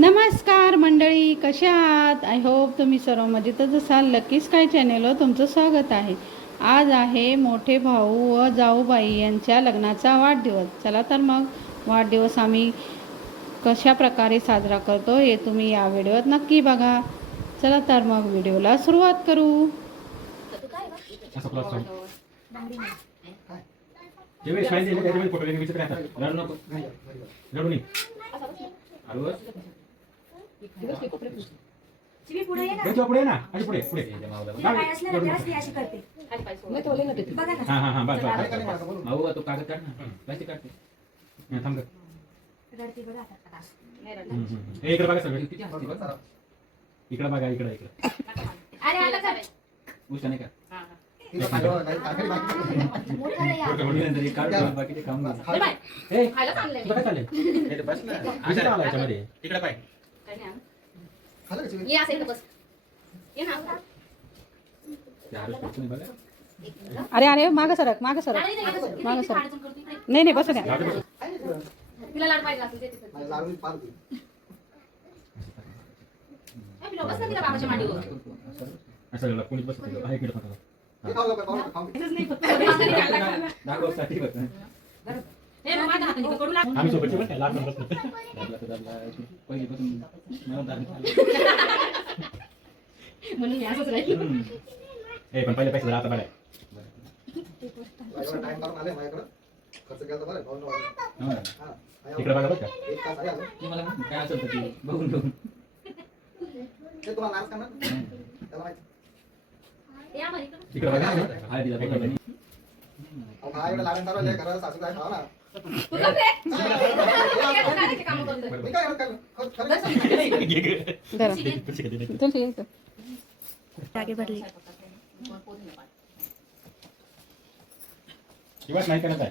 नमस्कार मंडळी कशा आहात? आय होप तुम्ही सर्व मजेतच असाल. लकी स्काय चॅनेलवर तुमचं स्वागत आहे. आज आहे मोठे भाऊ व जाऊबाई यांच्या लग्नाचा वाढदिवस. चला तर मग वाढदिवस आम्ही कशा प्रकारे साजरा करतो हे तुम्ही या व्हिडिओत नक्की बघा. चला तर मग व्हिडिओला सुरुवात करू. शिवी पुढे ये ना त्याच्या पुढे ना अशी पुढे पुढे असले ना त्यालाच ती अशी करते बघा ना हा हा हा बस बस, बस भाऊ तो कागद काढ ना प्लास्टिक काढते हा, थांब गं. रडती बघा आता हम्म, हम्म, हम्म. इकडे बघा सगळे इकडे बघा इकडे इकडे अरे आता कर उष्ट नाही का मोठा रे यार. हे काढ बाकीचे काम नाही. ए, तुला काय चाललंय? हे तर बस ना. असं लावा याच्यामध्ये. तिकडे पाय ये असेल तर बस ये ना ते हाडं पटकन बघा. अरे अरे मागं सरक मागं सरक नाही, नाही, इकडे, मागं इकडे सर. खाडचं करतो, इकडे. नाही नाही बसू द्या जाऊ दे बस. तिला लाड पाहिजे असेल ते तिथं. ए, पिलो, बस ना तिला बाबाच्या मांडीवर. असं झालं, कोणीच बसत नाही. हा, इकडे बघा. दाखव, साठी बघ. ए, मग माझ्या हाताने इकडे कडू लाग. आम्ही सोबतचे बरं का, लहान मुलं बसलो. दाबला तर दाबला. पहिलीपासून मला दाबला. म्हणून मी असंच राहील. हम्म. ए, पण पहिले पैसे जरा आता बघाय. हो ना. इकडे बघा बरं का. ती मला म्हणते, काय असेल तर ते बघून बघून. ए, आम्हाला इकडे. इकडे बघा. हळदीला फोटो बघ. तू गप रे. काय कामं करतोय? जरा खुर्ची कधी नाही. जागे भरली किंवाच नाही करत आहे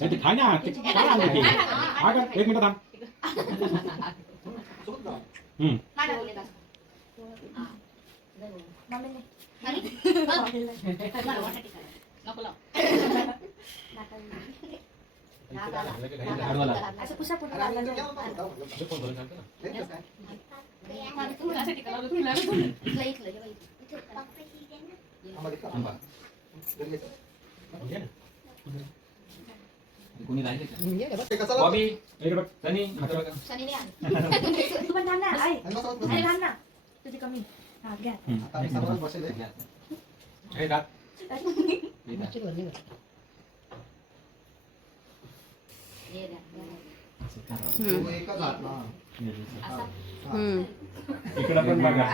ते खाय ना. ते काय आणलं ते? हा का? एक मिनिट थांब. हम्म. हाडवाला. असं पुसा पुढे लागला जाईल. असं फोन करून सांगतो ना. आणि तू अशा ठिकाणाला लावलं, तुम्ही लावलं. इथलं, इथलं, हे बघ, इथलं. थांबा. घे ना. कोणी राहिले का? बॉबी, इकडे बघ. सनी, हातात बघा. शनीने आण. तू पण थांब ना आई अरे थांब ना तुझी कमी हा घ्या हम्म. हे रात. हे रात. हे हम्म. इकडे पण बघा.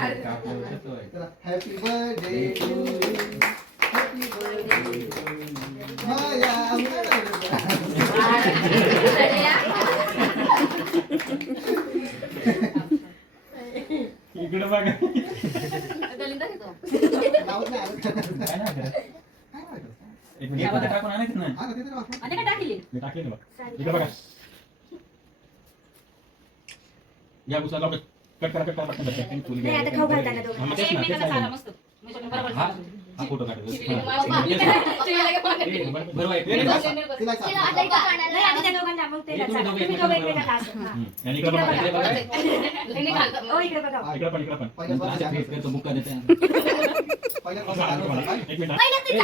माया अरे या. इकडे बघा. गलिंदा घेतो. नाव नाही आलं. काय नाही करत. काय नाही करत? एक मिनिट. हे टाकून आणायचं ना. हा ते तरी टाकली? बघ. इकडे बघा. या उचला लवकर. कट करा, कट करा, पटकन पटकन. फुल नाही, आता खाऊ दोघं. हा, मग तेच ना, तेच एकमेकांना चारा आहे. मस्त. म्हणजे मी बरोबर हा सांगतो. हा फोटो काढ शिवीने मला- शिवीला काय पाहत नाही. बरोबर आहे. नाही, बस, नाही, बस, बस. तिला तिला सांग. आता इथं नाही आधी त्या दोघांना मग ते हे तुम्ही तुम्ही दोघं दोघं एकमेकांना एकमेकांना असं हा. हम्म. आणि इकडे बघा. इकडे बघा. लग्न घालतात. ओ इकडे बघा इकडे पण इकडे पण पहिल्या अशा face करतो, मुक्का देते. पहिल्या बघा, आणि तुम्हाला. पासून एक मिनिट. ए,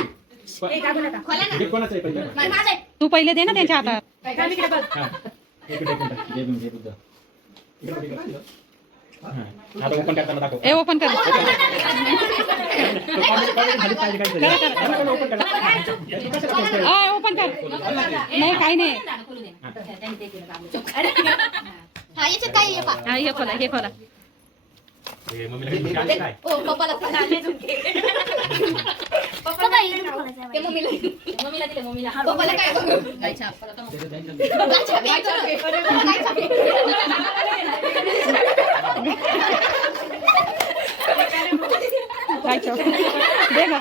ए नका. हे कोणाचं आहे पहिले? नाही, माझं आहे. तू पहिले दे ना त्यांच्या हातात थांब इकडे बघ हा. एक मिनिट, एक मिनिट. जय भीम, जय बुद्ध. आता ओपन करताना दाखव ए ओपन कर ओपन कर नाही काही नाही खोलून हे खोला हे खोला हे मम्मीला काही गोष्टी आल्या काय ओ पप्पाला पण आणले झुमके पप्पा ते मम्मीला मम्मीला दिले मम्मीला पप्पाला काय बघू काय छाप काय छाप काय छाप काय छाप काय चव दे का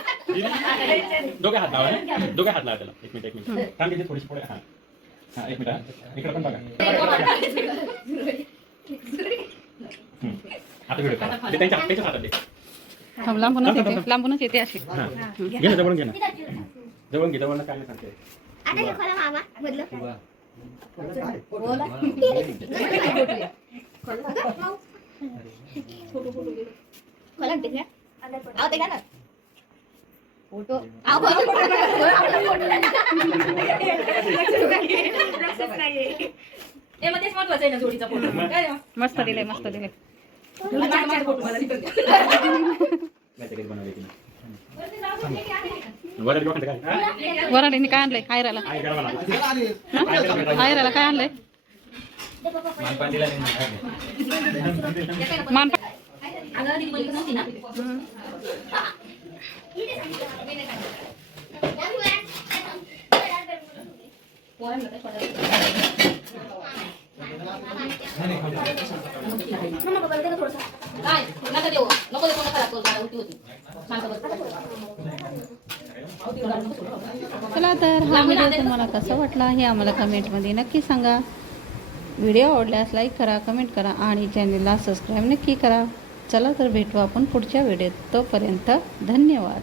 दोघे हात लावा ना. दोघे हात लावा त्याला एक मिनिट एक मिनिट थांब तिथे थोडीशी पुढे हा हा एक मिनिट हा. इकडे पण बघा हम्म. आता व्हिडिओ करा. ते त्यांच्या त्यांच्याच हातात दे. थांब, लांबूनच येते लांबूनच येते अशी. हा. घे ना जवळून घे ना. जवळून घे जवळून काय नाही सांगते. आहो ते घ्या. ना. फोटो. आहो फोटो. ए मग तेच महत्वाचं आहे ना जोडीचा फोटो. काय? रे? मस्त दिले मस्त दिले वराडीने काय आणलंय? आयराला. आयराला काय आणलंय? मान अगं ती मुलगी नव्हती ना पोरांना काय पडायचं? काय? नका देऊ. नको देऊ, नको खराब करू. मला उलटी होती. शांत बस. चला तर हा व्हिडिओ तुम्हाला कसा वाटला हे आम्हाला कमेंटमध्ये नक्की सांगा. व्हिडिओ आवडल्यास लाईक करा कमेंट करा आणि चॅनलला सबस्क्राईब नक्की करा. चला तर भेटू आपण पुढच्या व्हिडिओत तोपर्यंत धन्यवाद.